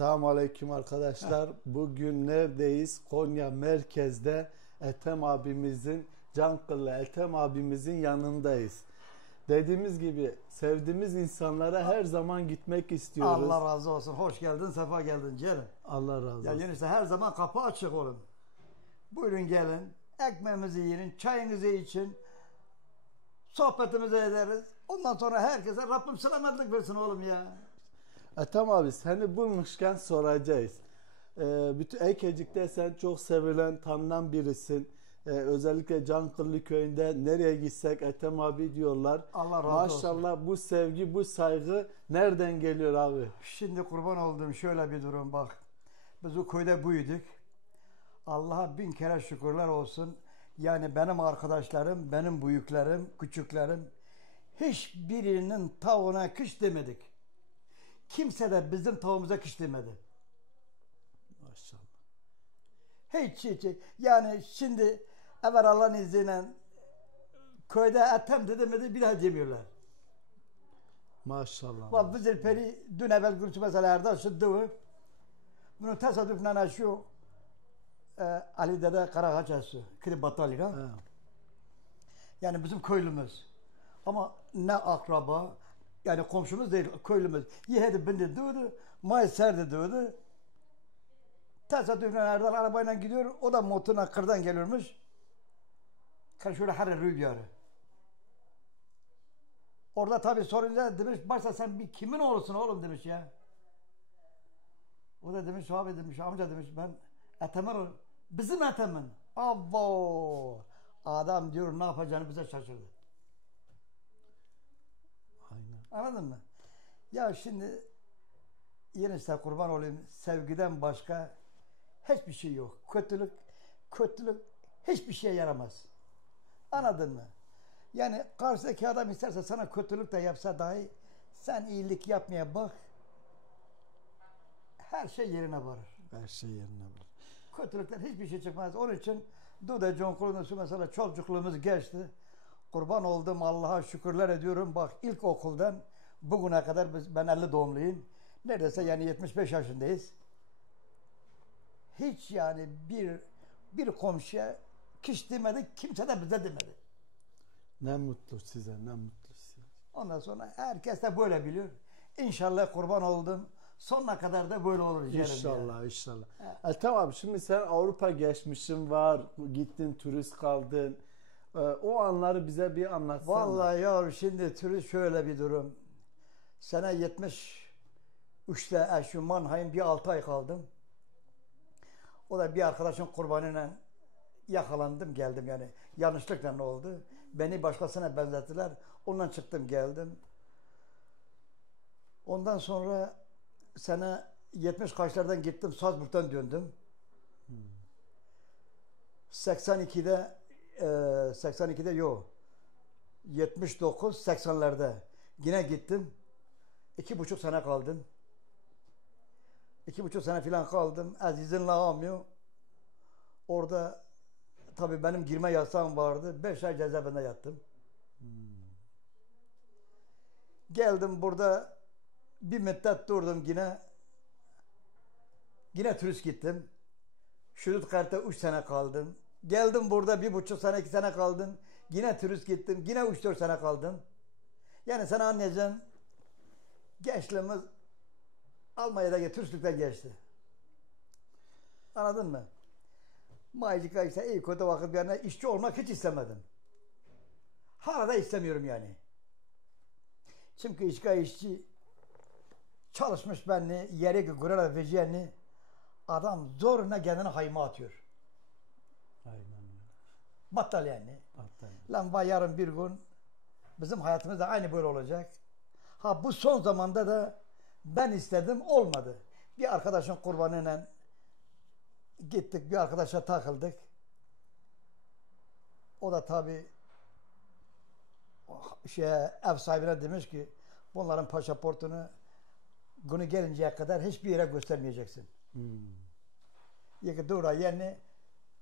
Selamünaleyküm arkadaşlar. Bugün neredeyiz? Konya merkezde Ethem abimizin, Cankırlı Ethem abimizin yanındayız. Dediğimiz gibi sevdiğimiz insanlara her zaman gitmek istiyoruz. Allah razı olsun. Hoş geldin, sefa geldin canım. Allah razı olsun. Ya işte her zaman kapı açık olun. Buyurun gelin. Ekmeğimizi yiyin, çayınızı için, sohbetimizi ederiz. Ondan sonra herkese Rabbim selametlik versin oğlum ya. Ethem abi seni bulmuşken soracağız. Bütün Ekecik'te sen çok sevilen, tanınan birisin. Özellikle Cankırlı köyünde nereye gitsek Ethem abi diyorlar. Allah razı Maşallah olsun. bu sevgi, bu saygı nereden geliyor abi? Şimdi kurban olduğum şöyle bir durum bak. Biz o köyde büyüdük. Allah'a bin kere şükürler olsun. Yani benim arkadaşlarım, benim büyüklerim, küçüklerim hiçbirinin tavuğuna kış demedik. Kimse de bizim tavuğumuza kış demedi. Maşallah. Hiç. Yani şimdi evvel Allah'ın izniyle köyde etem de demedi bir daha demiyorlar. Maşallah. Bak bizim peri dün evvel görüşü mesela Erdaş'ı dövü. Bunu tesadüfen şu Ali Dede Karakaçası, Kili Batalya. Yani bizim köylümüz. Ama ne akraba, yani komşumuz değil, köylümüz. Yihedi bindi dövdü, Mayıser de dövdü. Tesadüfen Erdal arabayla gidiyor, o da motoruna kırdan geliyormuş. Şöyle her rüzgarı. Orada tabii sorunca demiş, başta sen bir kimin oğlusun oğlum demiş ya. O da demiş, abi demiş, amca demiş, ben Ethem'in oğlum. Bizim Ethem'in. Abo. Adam diyor ne yapacağını bize şaşırdı. Aynen. Anladın mı? Ya şimdi yine işte kurban olayım, sevgiden başka hiçbir şey yok. Kötülük hiçbir şeye yaramaz. Anladın mı? Yani karşıdaki adam isterse sana kötülük de yapsa dahi sen iyilik yapmaya bak. Her şey yerine varır. Her şey yerine var. Kötülükten hiçbir şey çıkmaz. Onun için Duda John Kurunus'u mesela çocukluğumuz geçti. Kurban oldum Allah'a şükürler ediyorum. Bak ilkokuldan bugüne kadar ben 50 doğumluyum. Neredeyse yani 75 yaşındayız. Hiç yani bir komşuya kış demedik, kimse de bize demedi. Ne mutlu size, ne mutlu size. Ondan sonra herkes de böyle biliyor. İnşallah kurban oldum. Sonuna kadar da böyle olur. İnşallah, inşallah. Tamam abi şimdi sen Avrupa geçmişin var, gittin turist kaldın. O anları bize bir anlatsana. Vallahi ya şimdi türü şöyle bir durum. Sene 73'te şu Mannheim bir 6 ay kaldım. O da bir arkadaşın kurbanıyla yakalandım geldim yani. Yanlışlıkla ne oldu? Beni başkasına benzettiler. Ondan çıktım geldim. Ondan sonra sene 70 kaçlardan gittim Salzburg'dan döndüm. 82'de yok. 79 80'lerde yine gittim. 2,5 sene kaldım. 2,5 sene falan kaldım. Aziz'in lağamıyor. Orada tabii benim girme yasağım vardı. 5 ay cezaevinde yattım. Geldim burada bir müddet durdum yine. Yine turist gittim. Stuttgart'ta 3 sene kaldım. Geldim burada 1,5 sene 2 sene kaldım. Yine turist gittim. Yine 3-4 sene kaldım. Yani sen anlayacaksın. Gençliğimiz Almanya'da turistlikten geçti. Anladın mı? Maycık'a işte iyi kötü vakit yerine işçi olmak hiç istemedim. Hala da istemiyorum yani. Çünkü işçi çalışmış beni, yere göre vereceğini adam zoruna kendini hayma atıyor. Aynen öyle. Battal yani. Battal. Lan var yarın bir gün bizim hayatımız da aynı böyle olacak. Ha bu son zamanda da ben istedim olmadı. Bir arkadaşın kurbanıyla gittik bir arkadaşa takıldık. O da tabii ev sahibine demiş ki bunların pasaportunu günü gelinceye kadar hiçbir yere göstermeyeceksin. Doğru yani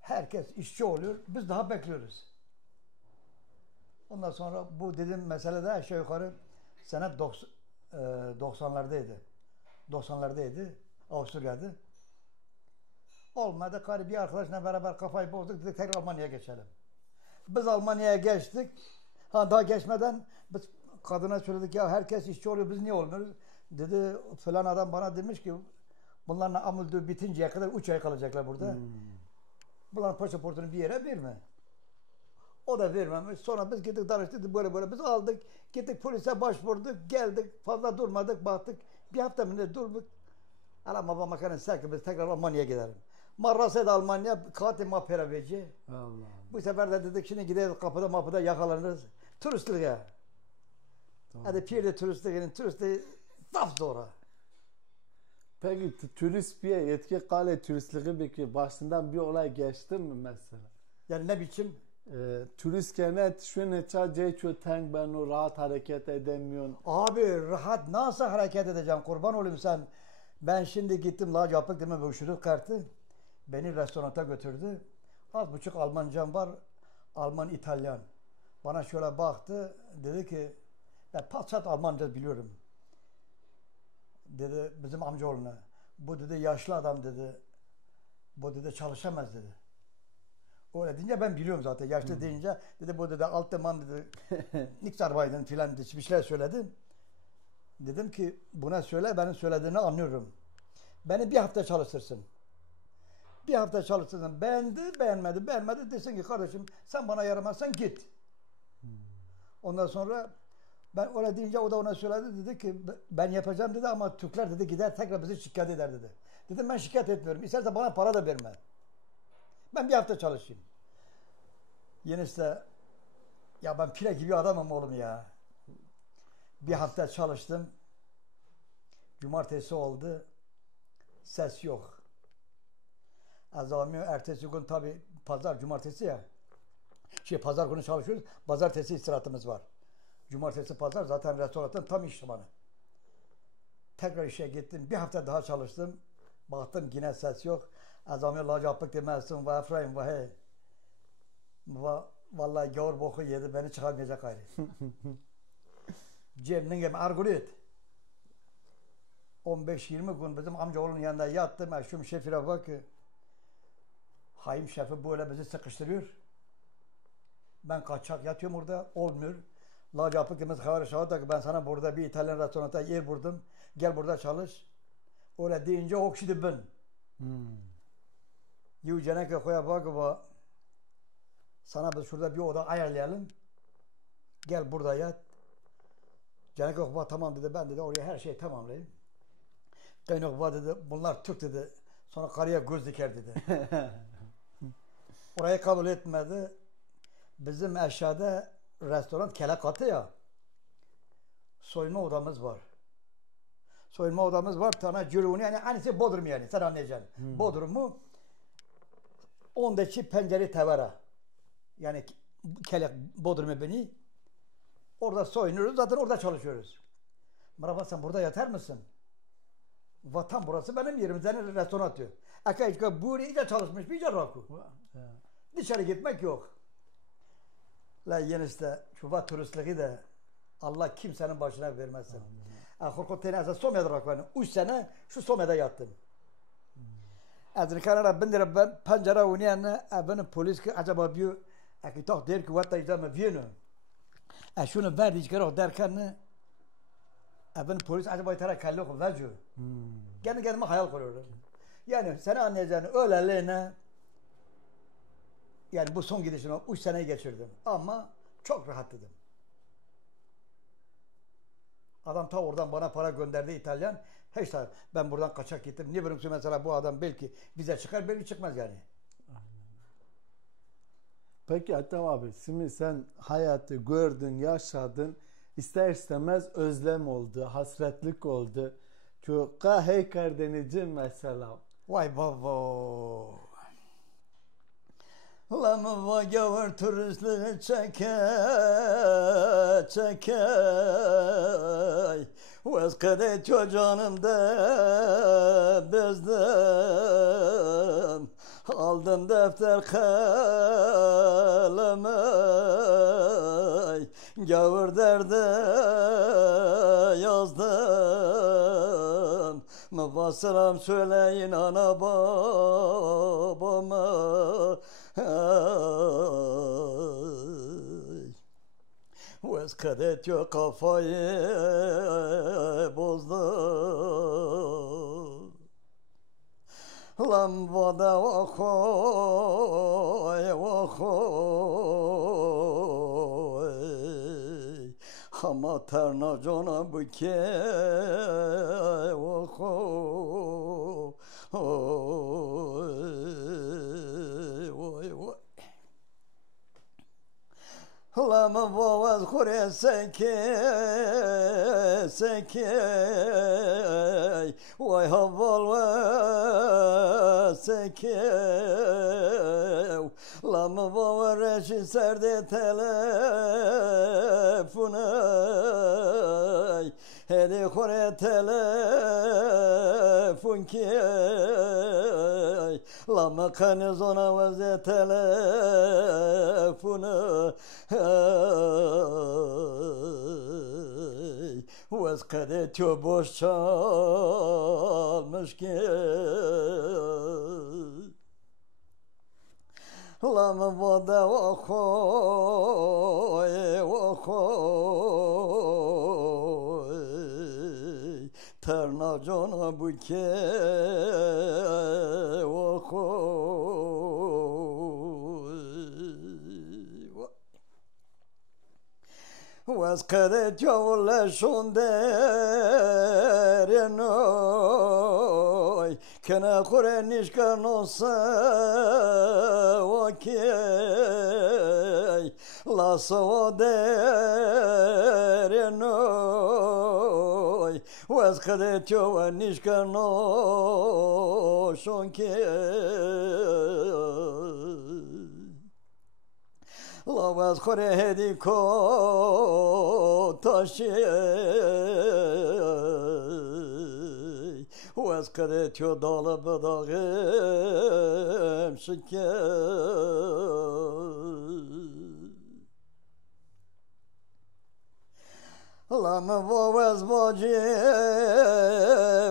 herkes işçi oluyor. Biz daha bekliyoruz. Ondan sonra bu dedim meselede aşağı yukarı sene 90'lardaydı. Avusturya'da. Olmadı. Gari bir arkadaşla beraber kafayı bozduk. Dedik tekrar Almanya'ya geçelim. Biz Almanya'ya geçtik. Daha geçmeden biz kadına söyledik ya herkes işçi oluyor biz niye olmuyoruz? Dedi falan adam bana demiş ki bunlarla amıldığı bitinceye kadar 3 ay kalacaklar burada. Bunların pasaportunu bir yere verme. O da vermemiş. Sonra biz gittik danıştık böyle biz aldık. Gittik polise başvurduk. Geldik. Fazla durmadık. Baktık. Bir hafta mı ne durduk. Ala baba makarna serki biz tekrar Almanya'ya gidelim. Marrasa'da Almanya katil mapera veci. Allah. Bu sefer de dedik şimdi gideriz kapıda mapıda yakalanırız. Turistliğe. Tamam. Hadi pirde turistliğinin turisti taf zora. Peki turist bir yetki kale turistliği peki başından bir olay geçti mi mesela? Yani ne biçim? Turist kenet şu ne çace şu tank ben o rahat hareket edemiyorsun. Abi rahat nasıl hareket edeceğim kurban olayım sen. Ben şimdi gittim la yapık deme bu şuruk kartı. Beni restoranta götürdü. Az buçuk Almancam var. Alman İtalyan. Bana şöyle baktı. Dedi ki ben pasat Almanca biliyorum. Dedi bizim amcaoğluna. Bu dedi yaşlı adam dedi. Bu dedi çalışamaz dedi. Öyle deyince ben biliyorum zaten. Yaşlı deyince dedi bu dedi Altman dedi. Nix arbeiten filan dedi. Bir şeyler söyledi. Dedim ki buna söyle benim söylediğini anlıyorum. Beni bir hafta çalıştırsın. Bir hafta çalıştırsın. Beğendi, beğenmedi. Desin ki kardeşim sen bana yaramazsan git. Ondan sonra ben öyle deyince o da ona söyledi. Dedi ki ben yapacağım dedi ama Türkler dedi gider tekrar bizi şikayet eder dedi. Dedim ben şikayet etmiyorum. İsterse bana para da verme. Ben bir hafta çalışayım. Yine işte ya ben pire gibi adamım oğlum ya. Bir hafta çalıştım. Cumartesi oldu. Ses yok. Azami ertesi gün tabi pazar cumartesi ya. Pazar günü çalışıyoruz. Pazartesi istirahatımız var. Cumartesi pazar zaten restoranın tam iş zamanı. Tekrar işe gittim. Bir hafta daha çalıştım. Baktım yine ses yok. Azami Allah yapık demezsin. Ve Efraim ve hey. Vallahi gavur boku yedi. Beni çıkarmayacak gayrı. Cem'nin argolit. 15-20 gün bizim amcaoğlunun yanında yattım. Eşim şefine bak ki Hayım şefi böyle bizi sıkıştırıyor. Ben kaçak yatıyorum orada. Olmuyor. La yapık demez haber şahit ki ben sana burada bir İtalyan restoranda yer buldum. Gel burada çalış. Öyle deyince okşidim ben. Yücenek koya bak sana biz şurada bir oda ayarlayalım. Gel burada yat. Cenek Okba tamam dedi. Ben dedi oraya her şeyi tamamlayayım. Cenek Okba dedi bunlar Türk dedi. Sonra karıya göz diker dedi. Orayı kabul etmedi. Bizim aşağıda restoran kele katı ya. Soyunma odamız var. Soyunma odamız var. Tane cürüğünü yani aynısı Bodrum yani. Sen anlayacaksın. Bodrum'u 10'daki pencere tevara. Yani kele Bodrum'u beni. Orada soyunuyoruz. Zaten orada çalışıyoruz. Merhaba sen burada yatar mısın? Vatan burası benim yerim. Senin restoran atıyor. Aka bu iyice çalışmış. İyice rakı. Dışarı gitmek yok. La yine işte şu turistliği de Allah kimsenin başına vermesin. Korkuttuğun azı Somya'da rakı. 3 sene şu Somya'da yattım. Azın kanara bindirip ben pencere oynayan benim polis ki acaba diyor akitah der ki vatta idame viyenu. Şunu verdi çıkarıyor derken benim polis acaba itara kallo verciyor. Kendi kendime hayal kuruyorum. Yani seni anlayacağını öyleliğine yani bu son gidişime 3 seneyi geçirdim. Ama çok rahatladım. Adam ta oradan bana para gönderdi İtalyan. Hiç ben buradan kaçak gittim. Niye bileyim mesela bu adam belki bize çıkar belki çıkmaz yani. Peki Ethem abi şimdi sen hayatı gördün, yaşadın. İster istemez özlem oldu, hasretlik oldu. Şu hey Karadeniz'in mesela. Vay baba. Lama vay gavur turistliği çekey Vezkede çocuğunumda bezdim Aldım defter kalemi Gavur derdi yazdım Sabah selam söyleyin ana babama. Vez kadet yok kafayı bozdu. Lambada vakoy vakoy. Ama terna cana büke vakoy. Oy oy. Lama boğaz kure sekey, sekey. Vay haval ve sekey. Lama boğaz reşi serde telefonay. Hedi kure telefon key. Lama kanı zona vaze telefonu. Vez kadet yo boş çalmış ki. Lama voda vakoy vakoy. Terna cana buke vakoy. Vez kadet yo leşon derenoy. Kena kure nişkan olsa okey. La so derenoy. Vez kadet yo nişkan olsa okey. La vez kore hedi ko taşı. Vez kadet yo dalı bedağım şeker. Lama vovez bacı,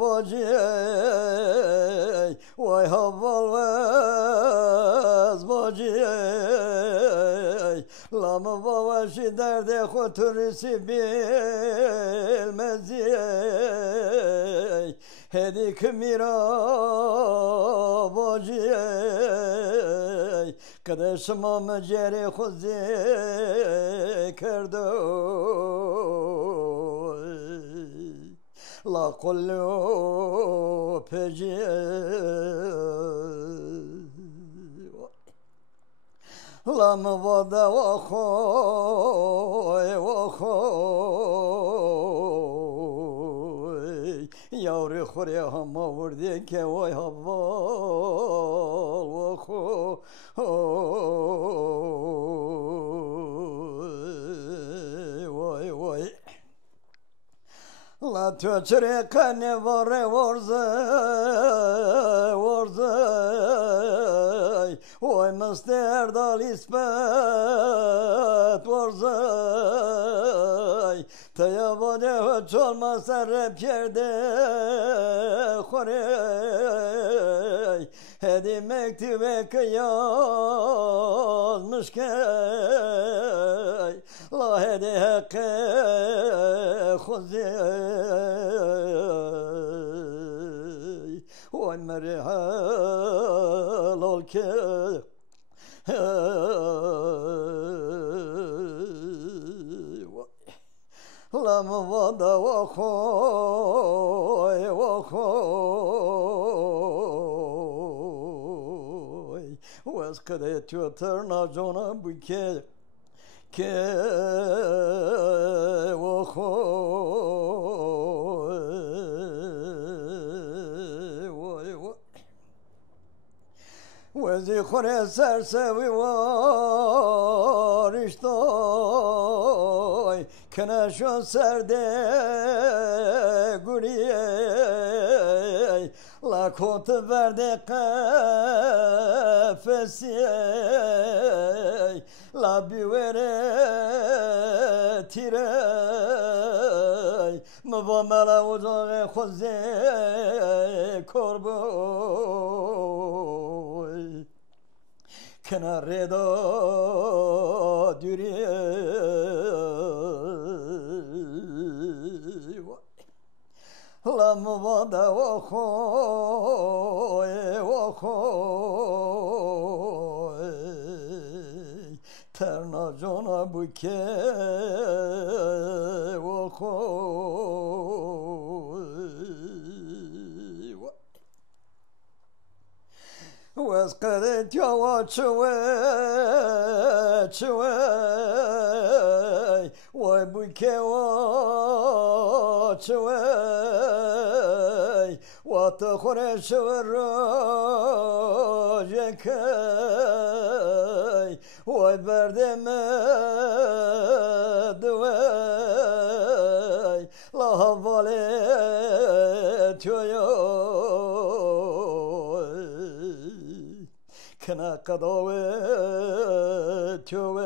bacı. Vay haval vez bacı. Lama vovez derde koturisi bilmez. Hedi kmira bacı. Kadeşim amceri huzi kerdo. La kullu peci. La mvada vakoy vakoy. Yavru khore hama vurdi ke vay haval vakoy. Vay vay. La töçere kane vare varzay. Oy mıster dal ispet varzay. Tayavade hiç olmazsa rap yerde korey. Hedi mektube yazmış key. La hedi hakkı khuzey. Oy merihal ol key. La mvada vakoy vakoy. Vez kadet yo terna cana buke ke vakoy. Vezi khore sersevi var iştoy. Kena şu serde guriyey. La kotu verde kafesiyey. La bivere tirey. مباملا وجاغ خوزه کربوی کنار دا دوری لمبادا و خوی ترنا جانا بوکه و خوی و از قدرت یا چوی وای بوکه و چوی و تخورش و راجکی وای بردم دوی لا حواله توی کنا قداوه توی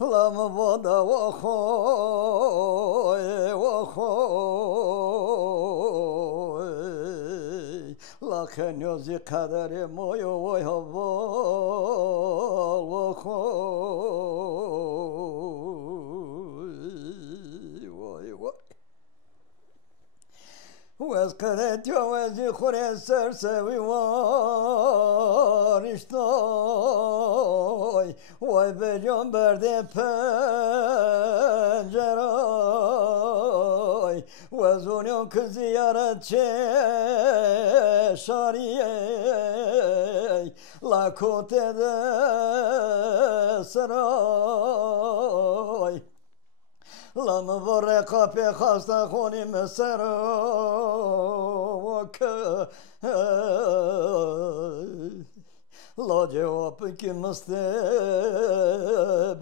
لام بادا و خوی لکن یوزی قدر موی وای هوا و خوی وای و از قدرت یوزی خوری سرسوی وارشتای وای به جان برده پنجرای و از اونیان که زیارت چه شاریه لکوت ده سرای لام ورقا پی خواست خونی مصر و که لا جواب کی مسته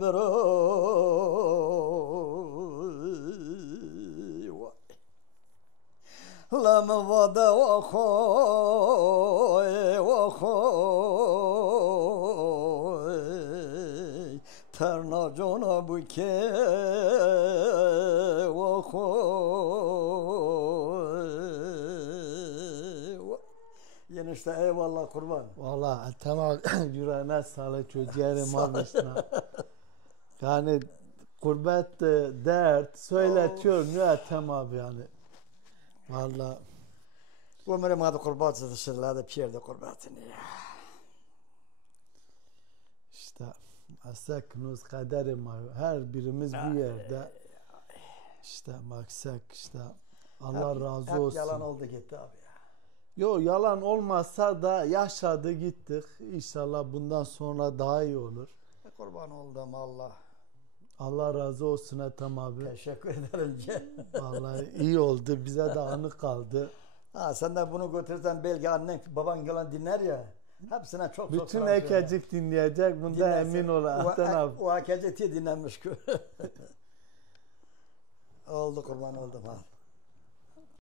برای لام وادا و خوی ترنا جانا بوکه و خوی یعنی işte eyvallah kurban. Valla tamam yüreğine sağlık çocuğum almışsın. Yani gurbet dert söyletiyor ne tamam yani. Valla. Umarım adı kurbatsız dışarılarda piyerde kurbatını ya. İşte aslında kaderim var. Her birimiz bir yerde. İşte maksat işte Allah razı olsun. Hep yalan oldu gitti abi ya. Yok yalan olmasa da yaşadı gittik. İnşallah bundan sonra daha iyi olur. Kurban oldum Allah. Allah razı olsun Ethem abi. Teşekkür ederim. Vallahi iyi oldu. Bize de anı kaldı. Ha, sen de bunu götürsen belki annen baban gelen dinler ya. Hepsine çok bütün ekecik dinleyecek. Bundan emin ol Ethem abi. O ekecik dinlenmiş. Oldu kurban oldum ha.